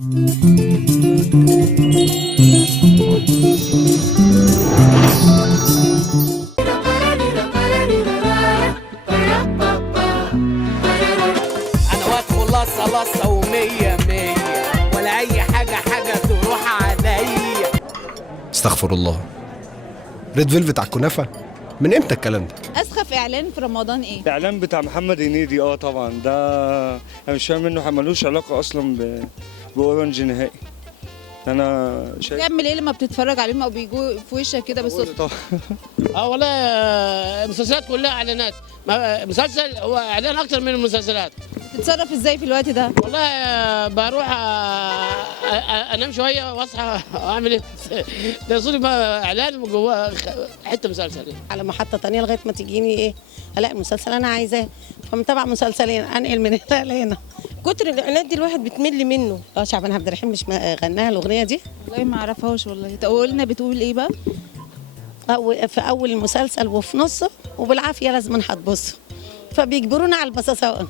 انا وادخل لصه لصه ومية مية ولا اي حاجه تروح عليا. استغفر الله. ريد فيلفت على الكنافه، من امتى الكلام ده؟ اسخف اعلان في رمضان ايه؟ الاعلان بتاع محمد هنيدي طبعا ده انا مش فاهم منه، ملوش علاقه اصلا باورنج نهائي. انا شايف بتعمل ايه لما بتتفرج عليهم او بيجوا في وشك كده بالصدفه؟ طبعا والله المسلسلات كلها اعلانات. مسلسل هو اعلان اكتر من المسلسلات. بتتصرف ازاي في الوقت ده؟ والله بروح انام شويه واصحى اعمل ايه؟ ده صوري ما اعلان جواه حته مسلسل. على محطة تانية لغاية ما تجيني ايه الاقي مسلسل انا عايزاه، فمتابعة مسلسلين انقل من هنا لهنا. كتر الاعلانات دي الواحد بتمل منه. شعبان عبد الرحيم مش غناها الاغنية دي؟ والله ما اعرفهاش والله. تقولنا بتقول ايه بقى؟ في اول المسلسل وفي نصه وبالعافية لازم هتبص، فبيجبرونا على البصة سوا.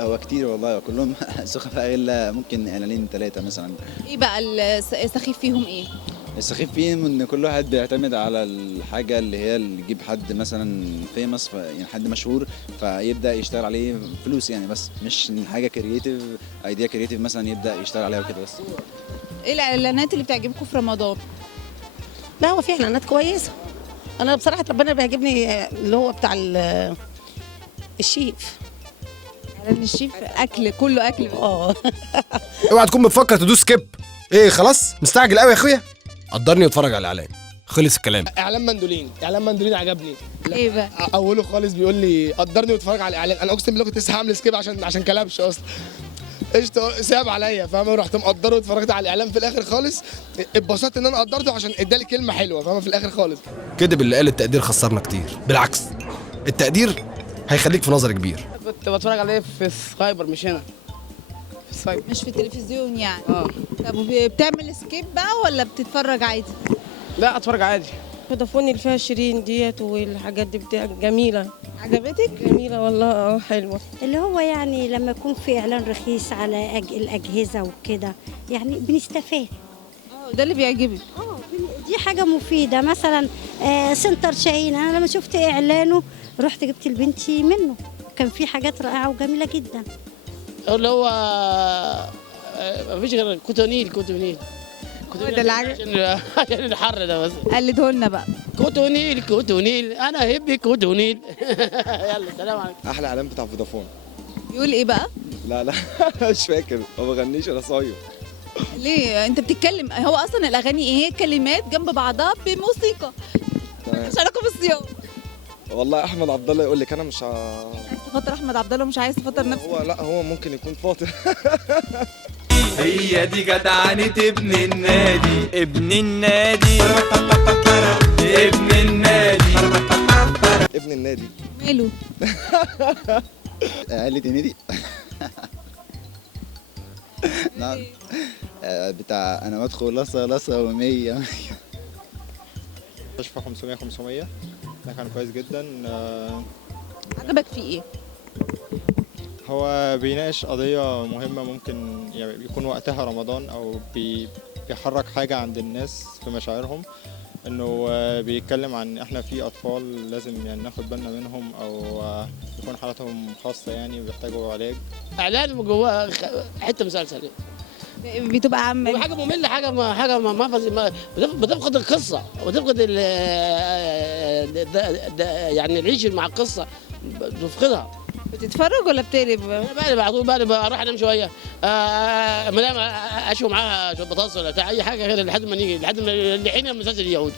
هو كتير والله كلهم سخفاء الا ممكن اعلانين ثلاثه مثلا. ايه بقى السخيف فيهم ايه؟ السخيف فيهم ان كل واحد بيعتمد على الحاجه اللي هي اللي يجيب حد مثلا فيمس، يعني حد مشهور فيبدا يشتغل عليه فلوس يعني، بس مش حاجه كرييتيف، ايديا كرييتيف مثلا يبدا يشتغل عليها وكده بس. ايه الاعلانات اللي بتعجبكم في رمضان؟ لا هو في اعلانات كويسة. انا بصراحة ربنا بيعجبني اللي هو بتاع الشيف. اعلان الشيف اكل، كله اكل. اوعى تكون بتفكر تدوس سكيب. ايه خلاص مستعجل قوي يا اخويا؟ قدرني واتفرج على الاعلان، خلص الكلام. اعلان مندولين عجبني. ايه بقى؟ اوله خالص بيقول لي قدرني واتفرج على الاعلان، انا اقسم بالله كنت لسه هعمل سكيب عشان كلبش اصلا. قشطه ساب عليا فاهم، رحت مقدره واتفرجت على الاعلان في الاخر خالص. اتبسطت ان انا قدرته عشان ادالي كلمه حلوه فاهم في الاخر خالص. كدب اللي قال التقدير خسرنا كتير، بالعكس التقدير هيخليك في نظر كبير. كنت بتفرج عليه في السايبر مش هنا. في السايبر مش في التلفزيون يعني؟ اه. طب بتعمل سكيب بقى ولا بتتفرج عادي؟ لا اتفرج عادي. فودافون اللي فيها شيرين ديت والحاجات دي جميله. عجبتك؟ جميله والله حلوه. اللي هو يعني لما يكون في اعلان رخيص على الاجهزه وكده يعني بنستفاد. ده اللي بيعجبك؟ دي حاجه مفيده. مثلا سنتر شاهين، انا لما شفت اعلانه رحت جبت لبنتي منه، كان في حاجات رائعه وجميله جدا. اللي هو مفيش غير كوتونيل. ده اللي عجب عشان الحر ده بس. قلده لنا بقى. كوتونيل انا احب كوتونيل. يلا سلام عليكم. احلى اعلان بتاع فودافون. بيقول ايه بقى؟ لا مش فاكر، ما بغنيش انا صايم. ليه انت بتتكلم؟ هو اصلا الاغاني ايه؟ كلمات جنب بعضها بموسيقى، مش علاقه بالصيام. والله احمد عبد الله يقول لك انا مش عايز تفطر احمد عبد الله، مش عايز تفطر نفسك؟ هو ممكن يكون فاطر. هي دي جدعنة ابن النادي. ابن النادي. ماله؟ عائله هنيدي. نعم. بتاع انا بدخل لصه ومية. مستشفى 500 ده كان كويس جدا. عجبك فيه ايه؟ هو بيناقش قضية مهمة، ممكن يعني يكون وقتها رمضان أو بيحرك حاجة عند الناس في مشاعرهم، إنه بيتكلم عن إحنا في أطفال لازم يعني ناخد بالنا منهم، أو يكون حالتهم خاصة يعني وبيحتاجوا علاج. اعلان جواه حته مسلسل. بتبقى عامل حاجه ممله، حاجه ما بتفقد القصه وتفقد يعني العيش مع القصه بتفقدها. بتتفرج ولا بتقلب؟ بقلب على طول، بقلب اروح انام شويه، مدام اشوي معاها شويه بطاطس ولا بتاع اي حاجه غير لحد ما نيجي، لحد ما حين المسلسل يعود.